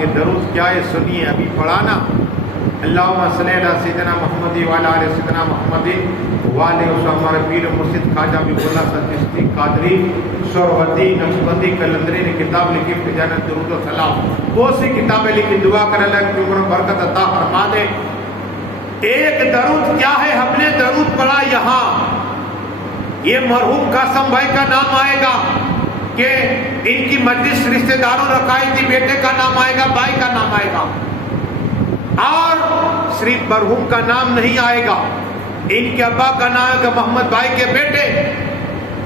یہ درود کیا ہے سنیے ابھی پڑھانا. اللہم صلی علی سیدنا محمد وعلی آل سیدنا محمد والے ہمارے پیر مرشد خواجہ حبیب اللہ چشتی قادری سہروردی نقشبندی کلندری نے کتاب لکھی فضائل درود و سلام. بہت سی کتابیں لکھی. دعا کر اللہ کی عمر برکت عطا فرما دے. ایک درود کیا ہے؟ ہم نے درود پڑھا یہاں. یہ مرحوم قاسم بھائی کا نام آئے گا کہ ان کی مجلس رشتہ داروں رکھائی تھی. بیٹے کا نام آئے گا, بھائی کا نام آئے گا, اور صرف مرحوم کا نام نہیں آئے گا. ان کے ابا کا نام آئے گا محمد بھائی کے بیٹے,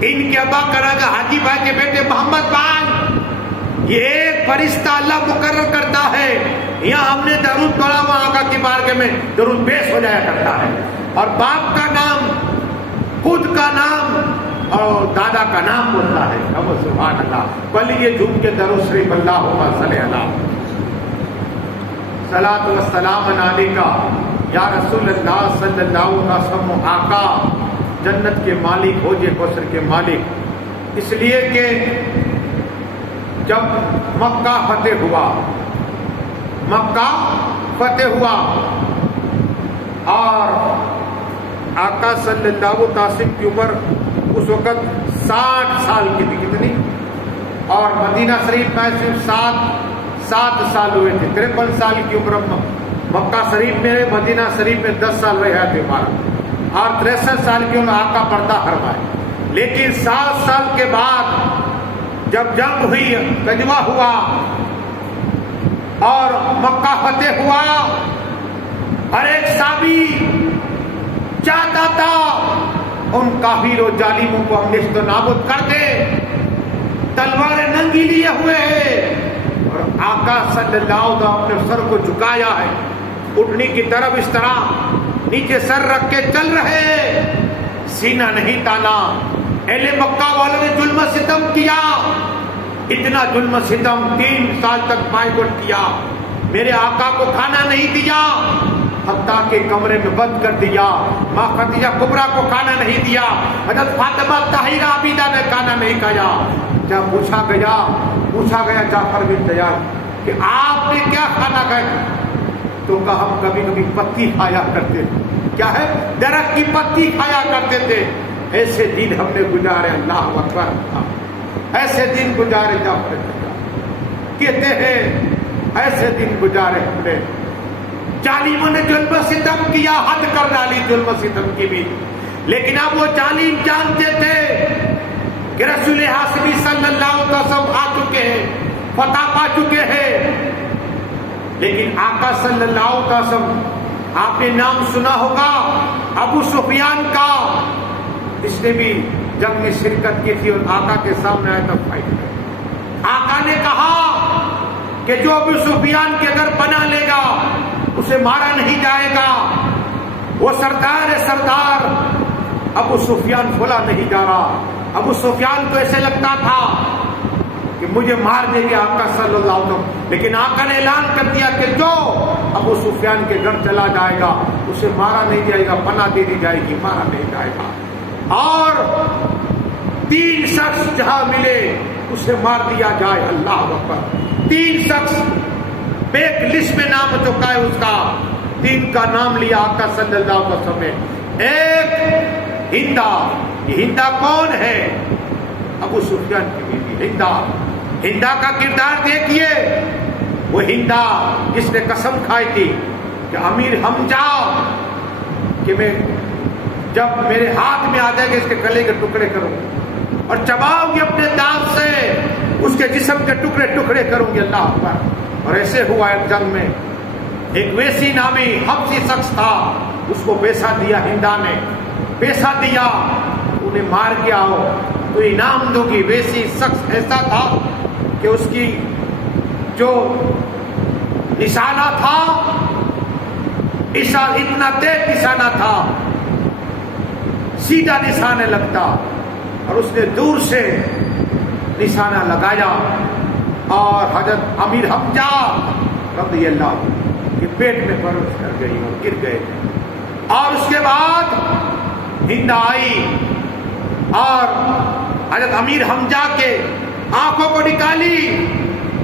ان کے ابا کا نام آئے گا حاجی بھائی کے بیٹے محمد بھائی. یہ ایک فرشتہ اللہ مقرر کرتا ہے. یہاں ہم نے درود پڑھا, وہاں کا کی بارگاہ میں درود پیش ہو جایا کرتا ہے. اور باپ کا نام, خود کا نام اور دادا کا نام ہوتا ہے. اب سبحان اللہ. بلیے جھوم کے درود شریف اللہم صلی علی صلاۃ و سلام علیکہ یا رسول اللہ صلی اللہ علیہ وسلم. آقا جنت کے مالک, حوض کوثر کے مالک. اس لیے کہ جب مکہ فتح ہوا, مکہ فتح ہوا اور آقا صلی اللہ علیہ وسلم کی عمر اس وقت 60 سال کی تھی. کتنی؟ اور مدینہ شریف میں صرف 7 سال ہوئے تھے. 53 سال کی عمر مکہ شریف میں, مدینہ شریف میں 10 سال رہے تھے ہمارا, اور 63 سال کی عمر آقا پردہ فرمائے. لیکن 7 سال کے بعد جب جنگ ہوئی, غزوہ ہوا اور مکہ فتح ہوا, ہر ایک صحابی چاہتا تھا ان کافر و ظالموں کو ہم نیست و نابود کر دے. تلواریں ننگی لیے ہوئے ہیں اور آقا صلی اللہ علیہ وسلم اپنے سر کو جھکایا ہے, اٹھنے کی طرف اس طرح نیچے سر رکھ کے چل رہے, سینہ نہیں تانا. اہل مکہ والوں نے ظلم و ستم کیا, اتنا ظلم و ستم 3 سال تک بائیکاٹ کیا. میرے آقا کو کھانا نہیں دیا, حتیٰ کہ کمرے میں بند کر دیا. ماں خدیجہ کبریٰ کو کھانا نہیں دیا. حضرت فاطمہ طاہرہ عابدہ نے کھانا نہیں کھایا. جب پوچھا گیا جعفر بن طیار کہ آپ نے کیا کھانا کھایا, تو کہا ہم کبھی کبھی پتی کھایا کرتے تھے. کیا ہے؟ درخت کی پتی کھایا کرتے تھے. ایسے دن ہم نے گزارے. اللہ اکبر. ایسے دن گزارے. جعفر کہتے ہیں ایسے دن گزارے ہم نے. ظالموں نے ظلم و ستم کیا, حد کر ڈالی ظلم و ستم کی بھی. لیکن اب وہ ظالم جانتے تھے کہ رسول ہاشمی صلی اللہ علیہ وسلم آ چکے ہیں, فتح پا چکے ہیں. لیکن آقا صلی اللہ علیہ وسلم, آپ نے نام سنا ہوگا ابو سفیان کا, اس نے بھی جنگ میں شرکت کی تھی اور آقا کے سامنے آیا تب فائٹ کیا. آقا نے کہا کہ جو ابو سفیان کے گھر بنا لے گا اسے مارا نہیں جائے گا. وہ سردار ہے سردار. ابو سفیان بولا نہیں جا رہا. ابو سفیان تو ایسے لگتا تھا کہ مجھے مار دے گا آقا صلی اللہ علیہ وسلم. لیکن آقا نے اعلان کر دیا کہ جو ابو سفیان کے گھر چلا جائے گا اسے مارا نہیں جائے گا, پناہ دے دی جائے گی, مارا نہیں جائے گا. اور 3 شخص جہاں ملے اسے مار دیا جائے. اللہ اکبر. 3 شخص ایک لسٹ میں نام چکا ہے اس کا. 3 کا نام لیا آقا صلی اللہ علیہ وسلم نے. ایک ہندا. یہ ہندا کون ہے؟ ابو سفیان کی بیوی ہندا. ہندا کا کردار دیکھیے. وہ ہندا جس نے قسم کھائی تھی کہ امیر حمزہ کہ میں جب میرے ہاتھ میں آ جائے گا اس کے گلے کے ٹکڑے کروں اور چباؤں گی اپنے دانت سے, اس کے جسم کے ٹکڑے ٹکڑے کروں گی. اللہ اکبر. اور ایسے ہوا ایک جنگ میں ایک ویسی نامی حبشی شخص تھا, اس کو پیسہ دیا ہندا نے, پیسہ دیا انہیں مار کے آؤ تو انعام دو گی. ویسی شخص ایسا تھا کہ اس کی جو نشانہ تھا اتنا تیز نشانہ تھا, سیدھا نشانہ لگتا, اور اس نے دور سے نشانہ لگایا اور حضرت امیر حمزہ رضی اللہ عنہ کے پیٹ میں پرورش کر گئی اور گر گئے. اور اس کے بعد ہند آئی اور حضرت امیر حمزہ کے آنکھوں کو نکالی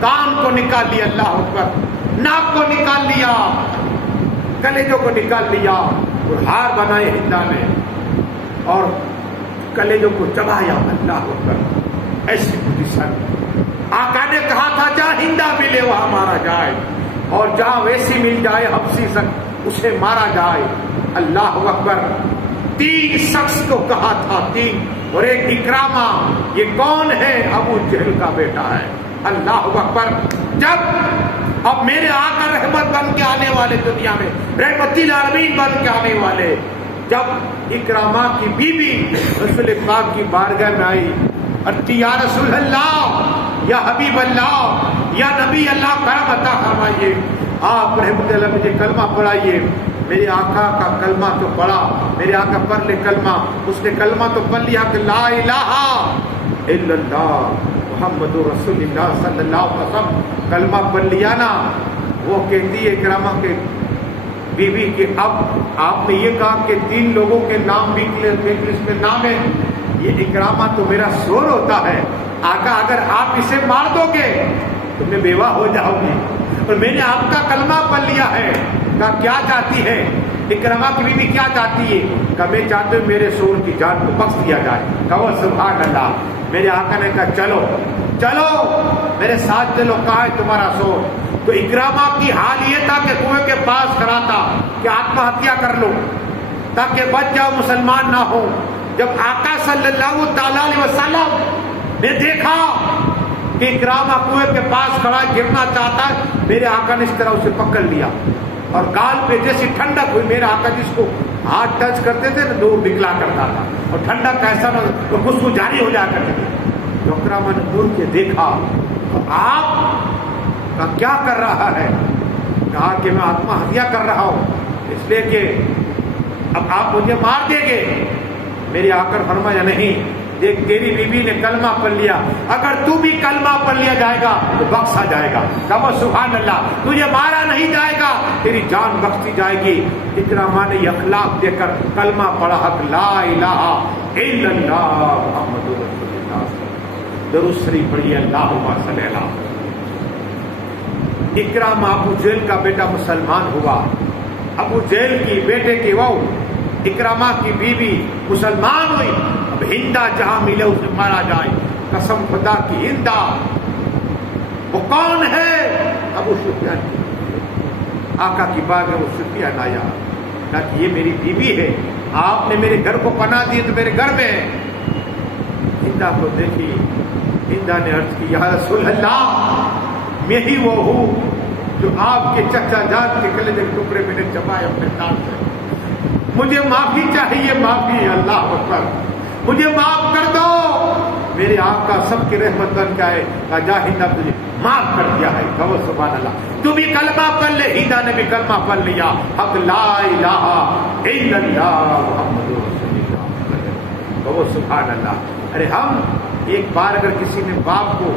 کان کو نکال لیا، اللہ اکبر، ناک کو نکال لیا، کلیجوں کو نکال لیا اور ہار بنائے ہندا نے اور کلیجوں کو چبایا، اللہ اکبر۔ ایسی پوزیشن آقا نے کہا تھا جہاں ہندا ملے وہاں مارا جائے، اور جہاں ویسی مل جائے حبشی شخص اسے مارا جائے، اللہ اکبر۔ 3 شخص کو کہا تھا، 3، اور ایک اکرامہ، یہ کون ہے؟ ابو جہل کا بیٹا ہے، اللہ اکبر۔ جب اب میرے آقا رحمت بن کے آنے والے، دنیا میں رحمت للعالمین بن کے آنے والے، جب اکرامہ کی بیوی رسول پاک کی بارگاہ میں آئی، یا رسول اللہ، یا حبیب اللہ، یا نبی اللہ، کرم عطا فرمائیے، آپ رحمت اللہ مجھے کلمہ پڑھائیے۔ میرے آقا کا کلمہ تو پڑھا، میرے آقا پڑھ لے کلمہ، اس نے کلمہ تو پڑھ لیا کہ لا الہ الا اللہ محمد رسول اللہ صلی اللہ علیہ وسلم، کلمہ پڑھ لیا نا۔ وہ کہتی ہے اکرامہ کے بیوی کہ اب آپ نے یہ کہا کہ 3 لوگوں کے نام بھی لسٹ میں نام ہے، یہ اکرامہ تو میرا شور ہوتا ہے، آقا اگر آپ اسے مار دو گے تو میں بیوہ ہو جاؤں گی، اور میں نے آپ کا کلمہ پڑھ لیا ہے۔ کہا کیا چاہتی ہے؟ اکرامہ کی بیوی کیا چاہتی ہے؟ کہ میں چاہتے ہوں میرے شور کی جان کو بخش دیا جائے۔ کہا سبحان اللہ۔ میرے آقا نے کہا چلو چلو میرے ساتھ چلو، کہاں ہے تمہارا شور؟ تو اکرامہ کی حال یہ تھا کہ کنویں کے پاس کھڑا تھا کہ آتم ہتیا کر لو تاکہ بچ جاؤ، مسلمان نہ ہو۔ جب آقا صلی اللہ تعالی علیہ وسلم نے دیکھا کہ اکرامہ کنویں کے پاس کھڑا گرنا چاہتا ہے، میرے آقا نے اس طرح اسے پکڑ لیا اور گال پہ جیسی ٹھنڈک ہوئی، میرے آقا جس کو ہاتھ ٹچ کرتے تھے نا تو وہ نکلا کرتا تھا، اور ٹھنڈک ایسا نہ تو خوشبو جاری ہو جایا کرتی تھی۔ تو اکرامہ نے مڑ کے دیکھا، تو آپ کا کیا کر رہا ہے؟ کہا کہ میں آتم ہتیا کر رہا ہوں، اس لیے کہ اب آپ مجھے مار دیں گے۔ میرے آقا نے فرمایا نہیں، دیکھ تیری بیوی نے کلمہ پڑھ لیا، اگر تو بھی کلمہ پڑھ لیا جائے گا تو بخشا جائے گا۔ کہو سبحان اللہ، تجھے مارا نہیں جائے گا، تیری جان بخشی جائے گی۔ اکرامہ نے یہ اخلاق دے کر کلمہ پڑھا، لا الہ الا اللہ محمد رسول اللہ۔ درود شریف پڑھیے، اللہم صلی اللہ۔ اکرامہ ابو جہل کا بیٹا مسلمان ہوا، ابو جہل کی بیٹے کی بہو اکرامہ کی بیوی مسلمان ہوئی۔ اب ہندا جہاں ملے اسے مارا جائے، قسم خدا کی ہندا۔ وہ کون ہے؟ ابو سفیان۔ آقا کی بات میں وہ سفیان آیا، کہا کہ یہ میری بیوی ہے، آپ نے میرے گھر کو پناہ دی تو میرے گھر میں۔ ہندا کو دیکھی، ہندا نے عرض کی یا رسول اللہ، میں ہی وہ ہوں جو آپ کے چچا جان کے کلیجے کے ٹکڑے میں نے چبائے اپنے دانت سے، مجھے معافی چاہیے، معافی، اللہ اکبر، مجھے معاف کر دو۔ میرے آقا سب کی رحمت بن کے آئے، کہا جا ہندا تجھے معاف کر دیا ہے۔ کہو سبحان اللہ۔ تو بھی کلمہ پڑھ لے، ہندا نے بھی کلمہ پڑھ لیا، حق لا الہ الا اللہ محمد رسول اللہ۔ کہو سبحان اللہ۔ ارے ہم ایک بار اگر کسی نے باپ کو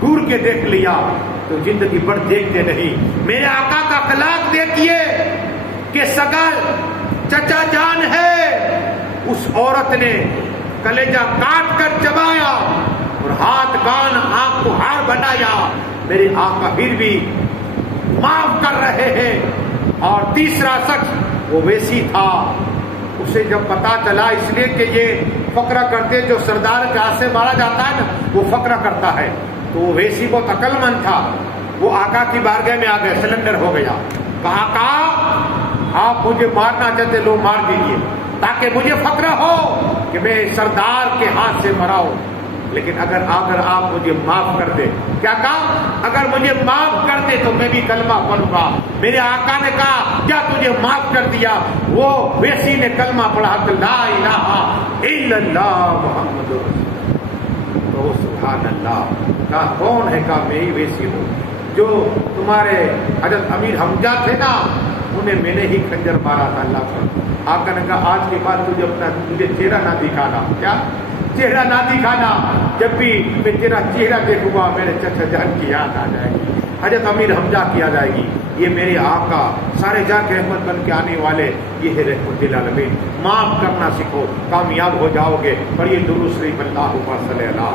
دور کے دیکھ لیا تو زندگی بھر دیکھتے نہیں۔ میرے آقا کا اخلاق دیکھیے کہ سگل چچا جان ہے، اس عورت نے کلیجہ کاٹ کر چبایا اور ہاتھ کان آنکھ کو ہار بنایا، میرے آقا پھر بھی معاف کر رہے ہیں۔ اور تیسرا شخص وہ ویسی تھا، اسے جب پتا چلا، اس لیے کہ یہ فقرہ کرتے جو سردار کے ہاتھ سے مارا جاتا ہے نا وہ فقرہ کرتا ہے، تو وہ ویسی بہت عقل مند تھا، وہ آقا کی بارگاہ میں آ گئے، سلنڈر ہو گیا، کہا آقا آپ مجھے مارنا چاہتے لو مار دیجیے تاکہ مجھے فخر ہو کہ میں سردار کے ہاتھ سے مرا ہوں، لیکن اگر آپ مجھے معاف کر دے، کیا کہا؟ اگر مجھے معاف کر دے تو میں بھی کلمہ پڑھوں گا۔ میرے آقا نے کہا کیا تجھے معاف کر دیا؟ وہ ویسی نے کلمہ پڑھا کہ لا الہ الا اللہ محمد رسول اللہ۔ تو سبحان اللہ، کہا کون ہے؟ کہا میں ہی ویسی ہوں جو تمہارے حضرت امیر حمزہ تھے نا، انہیں میں نے ہی خنجر مارا تھا اللہ پر۔ آقا نے کہا آج کے بعد تجھے چہرہ نہ دکھانا، کیا چہرہ نہ دکھانا، جب بھی میں تیرا چہرہ دیکھوں گا میرے چچا جان کی یاد آ جائے گی، حضرت امیر حمزہ کی آ جائے گی۔ یہ میرے آقا سارے جان کے رحمت بن کے آنے والے، یہ ہے رحمت للعالمین۔ معاف کرنا سیکھو، کامیاب ہو جاؤ گے۔ پڑھیے درود شریف، اللہم صلی اللہ۔